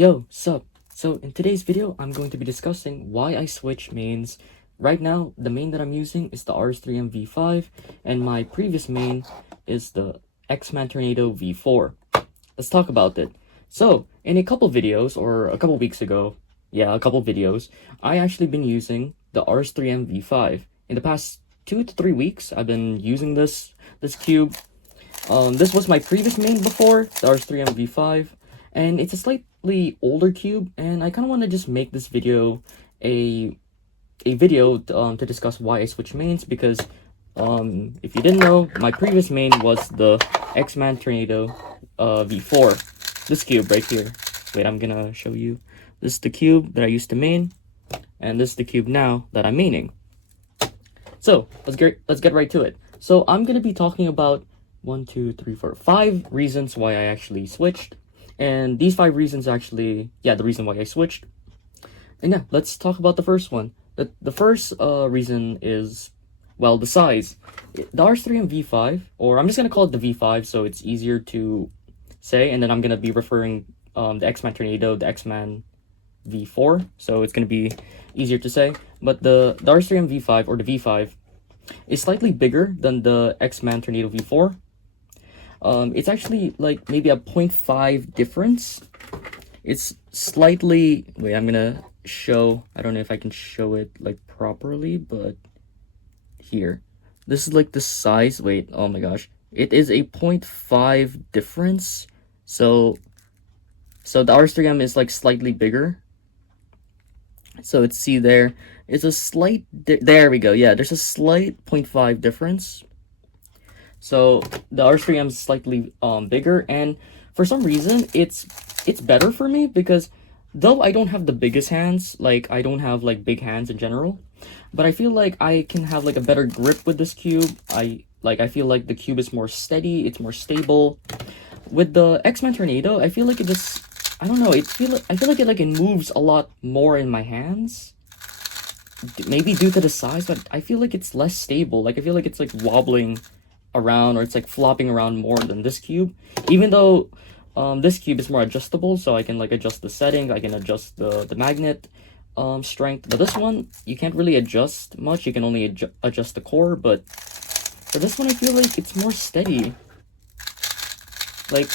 Yo, sup? So in today's video, I'm going to be discussing why I switch mains. Right now, the main that I'm using is the RS3M V5, and my previous main is the Xman Tornado V4. Let's talk about it. So, in a couple videos, or a couple weeks ago, a couple videos, I actually been using the RS3M V5. In the past 2 to 3 weeks, I've been using this cube. This was my previous main before, the RS3M V5, and it's a slightly older cube, and I kind of want to just make this video a video to discuss why I switch mains, because if you didn't know, my previous main was the Xman Tornado V4. This cube right here. Wait, I'm gonna show you. This is the cube that I used to main, and this is the cube now that I'm maining. So let's get right to it. So I'm gonna be talking about 5 reasons why I actually switched, and these 5 reasons actually, the reason why I switched. And yeah, let's talk about the first one. The first reason is, well, the size. The RS3M V5, or I'm just gonna call it the V5 so it's easier to say, and then I'm gonna be referring the Xman Tornado, the Xman V4, so it's gonna be easier to say. But the RS3M V5, or the V5, is slightly bigger than the Xman Tornado V4. It's actually like maybe a 0.5 difference. It's slightly, wait, I'm gonna show, I don't know if I can show it like properly, but here, this is like the size. Wait, oh my gosh, it is a 0.5 difference. So the RS3M is like slightly bigger. So let's see, there is a slight, there we go, yeah, there's a slight 0.5 difference. So the RS3M is slightly bigger, and for some reason it's better for me, because though I don't have the biggest hands, like I don't have like big hands in general, but I feel like I can have like a better grip with this cube. I feel like the cube is more steady, it's more stable. With the Xman Tornado, I feel like it just, I don't know, I feel like it moves a lot more in my hands. Maybe due to the size, but I feel like it's less stable. Like I feel like it's like wobbling around, or it's like flopping around more than this cube, even though this cube is more adjustable, so I can like adjust the setting, I can adjust the magnet strength. But this one, you can't really adjust much, you can only adjust the core. But for this one, I feel like it's more steady. Like,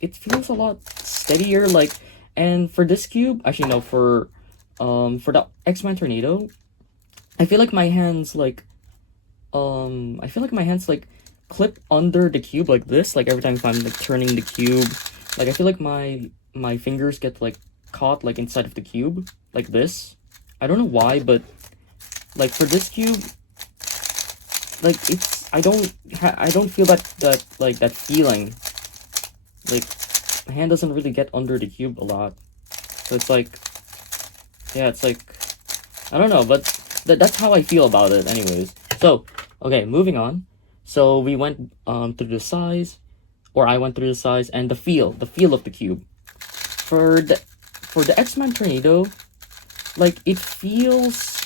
it feels a lot steadier. Like, and for this cube, actually no, for the Xman Tornado, I feel like my hands clip under the cube like this. Like every time if I'm like turning the cube, like I feel like my fingers get like caught like inside of the cube like this. I don't know why, but like for this cube, like it's I don't feel that feeling. Like my hand doesn't really get under the cube a lot, so it's like, yeah, it's like, I don't know, but that's how I feel about it anyways. So okay, moving on. So we went through the size, or I went through the size, and the feel of the cube. For the Xman Tornado, like it feels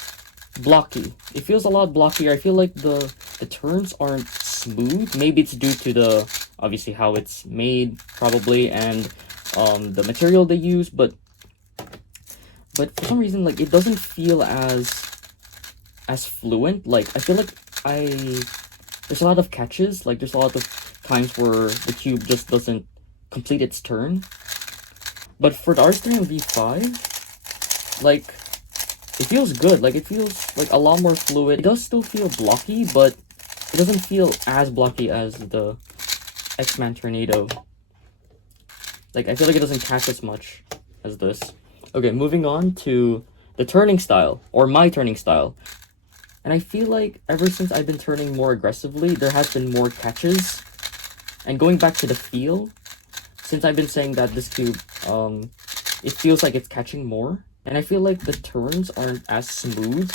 blocky. It feels a lot blockier. I feel like the turns aren't smooth. Maybe it's due to the, obviously, how it's made probably, and the material they use, but for some reason, like it doesn't feel as fluent. Like I feel like there's a lot of catches, like there's a lot of times where the cube just doesn't complete its turn. But for the RS3M V5, like it feels good. Like it feels like a lot more fluid. It does still feel blocky, but it doesn't feel as blocky as the Xman Tornado. Like I feel like it doesn't catch as much as this. Okay, moving on to the turning style, or my turning style. And I feel like ever since I've been turning more aggressively, there has been more catches. And going back to the feel, since I've been saying that this cube, it feels like it's catching more. And I feel like the turns aren't as smooth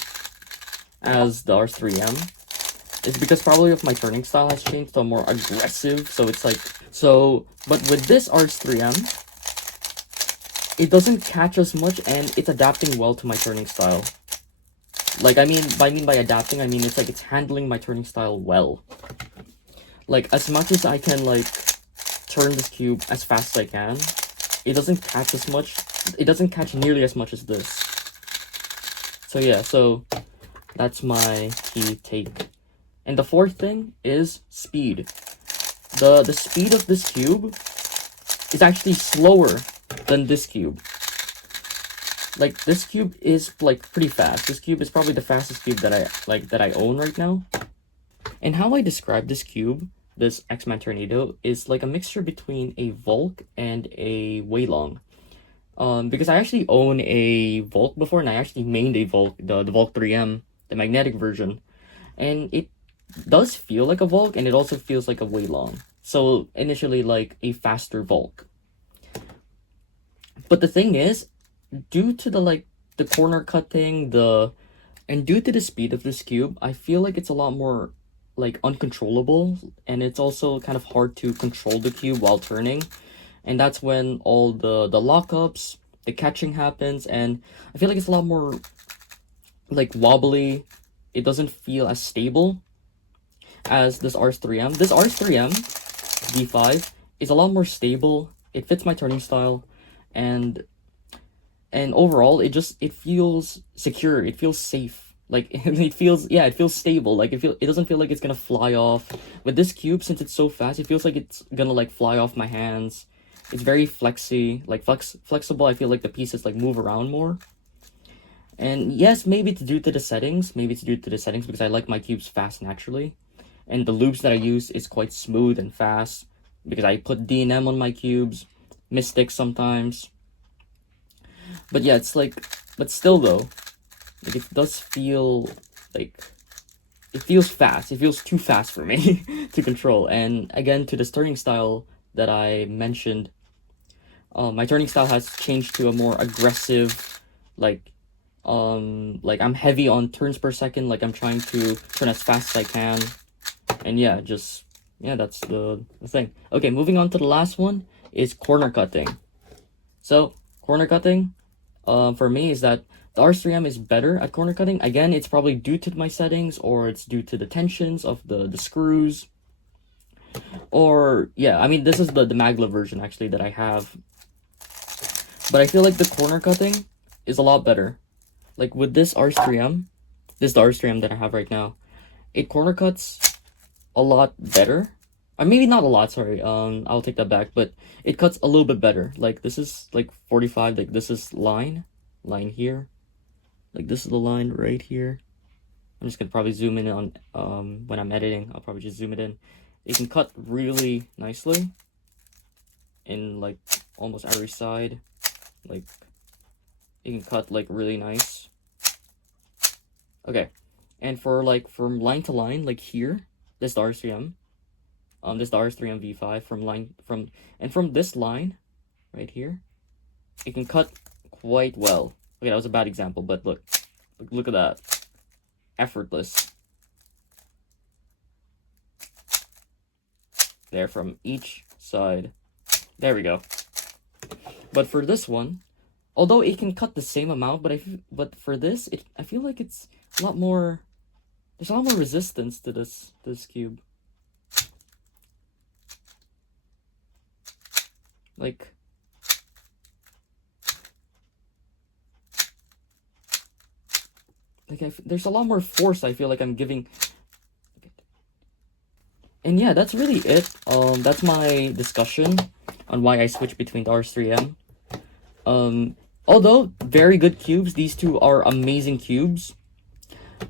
as the RS3M. It's because probably if my turning style has changed to more aggressive, so it's like, but with this RS3M, it doesn't catch as much, and it's adapting well to my turning style. Like, I mean by adapting, I mean it's like it's handling my turning style well. Like, as much as I can, like, turn this cube as fast as I can, it doesn't catch as much. It doesn't catch nearly as much as this. So yeah, so that's my key take. And the fourth thing is speed. The speed of this cube is actually slower than this cube. Like, this cube is like pretty fast. This cube is probably the fastest cube that I own right now. And how I describe this cube, this Xman Tornado, is like a mixture between a Volk and a Weilong. Because I actually own a Volk before, and I actually mained a Volk, the Volk 3M, the magnetic version. And it does feel like a Volk, and it also feels like a Weilong. So initially like a faster Volk. But the thing is, due to the corner cutting, and due to the speed of this cube, I feel like it's a lot more like uncontrollable, and it's also kind of hard to control the cube while turning. And that's when all the lockups, the catching happens, and I feel like it's a lot more like wobbly. It doesn't feel as stable as this RS3M. This RS3M V5 is a lot more stable. It fits my turning style, and overall it feels secure. It feels safe. Like it feels stable. Like it doesn't feel like it's gonna fly off. With this cube, since it's so fast, it feels like it's gonna like fly off my hands. It's very flexible. I feel like the pieces like move around more. And yes, maybe it's due to the settings. Because I like my cubes fast naturally. And the lubes that I use is quite smooth and fast, because I put D&M on my cubes, Mystics sometimes. But yeah, it's like, but still though, like it does feel like, it feels fast. It feels too fast for me to control. And again, to this turning style that I mentioned, my turning style has changed to a more aggressive, like I'm heavy on turns per second. Like I'm trying to turn as fast as I can. And yeah, that's the thing. Okay, moving on to the last one is corner cutting. So corner cutting, for me, is that the RS3M is better at corner cutting. Again, it's probably due to my settings, or it's due to the tensions of the screws. Or yeah, I mean, this is the maglev version actually that I have. But I feel like the corner cutting is a lot better. Like with this RS3M, this is the RS3M that I have right now. It corner cuts a lot better. Or maybe not a lot, sorry. I'll take that back, but it cuts a little bit better. Like this is like 45, like this is line here. Like this is the line right here. I'm just gonna probably zoom in on when I'm editing. I'll probably just zoom it in. It can cut really nicely in like almost every side. Like it can cut like really nice. Okay, and for like from line to line, like here, this is the RS3M. This is the RS3M V5 from this line right here, it can cut quite well. Okay, that was a bad example, but look at that. Effortless. There, from each side. There we go. But for this one, although it can cut the same amount, but for this, I feel like it's a lot more. There's a lot more resistance to this cube. Like, there's a lot more force I feel like I'm giving. And yeah, that's really it. That's my discussion on why I switched between the RS3M. Although very good cubes, these two are amazing cubes.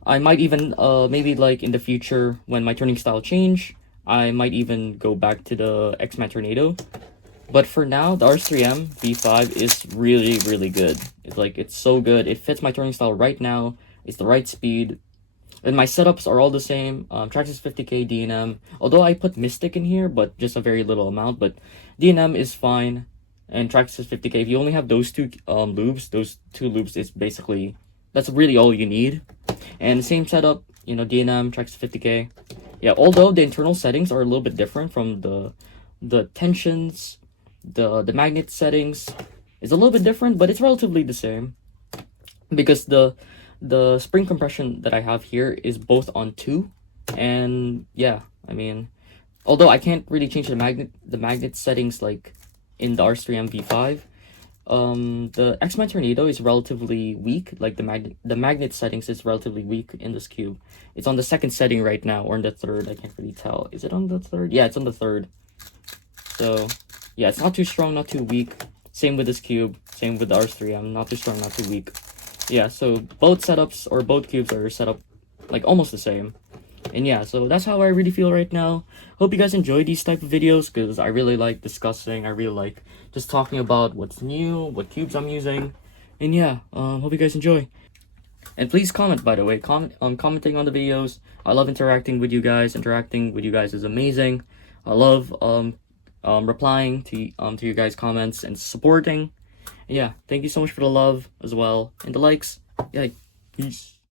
I might even maybe like in the future when my turning style change, I might even go back to the Xman Tornado. But for now, the RS3M V5 is really, really good. It's so good. It fits my turning style right now. It's the right speed. And my setups are all the same. Traxxas 50K D&M. Although I put Mystic in here, but just a very little amount. But D&M is fine. And Traxxas 50K, if you only have those two lubes, is basically, that's really all you need. And same setup, you know, D&M, Traxxas 50K. Yeah, although the internal settings are a little bit different from the tensions, the magnet settings is a little bit different, but it's relatively the same. Because the spring compression that I have here is both on 2. And yeah, I mean, although I can't really change the magnet settings like in the RS3M V5. The xman tornado is relatively weak. Like the magnet settings is relatively weak in this cube. It's on the second setting right now, or in the third. I can't really tell. Is it on the third? Yeah, it's on the third. So yeah, it's not too strong, not too weak. Same with this cube. Same with the RS3M. Not too strong, not too weak. Yeah, so both setups or both cubes are set up like almost the same. And yeah, so that's how I really feel right now. Hope you guys enjoy these type of videos, because I really like discussing. I really like just talking about what's new, what cubes I'm using. And yeah, hope you guys enjoy. And please comment, by the way. Commenting on the videos. I love interacting with you guys. Interacting with you guys is amazing. I love replying to your guys' comments and supporting. And yeah, thank you so much for the love as well and the likes. Yeah, peace.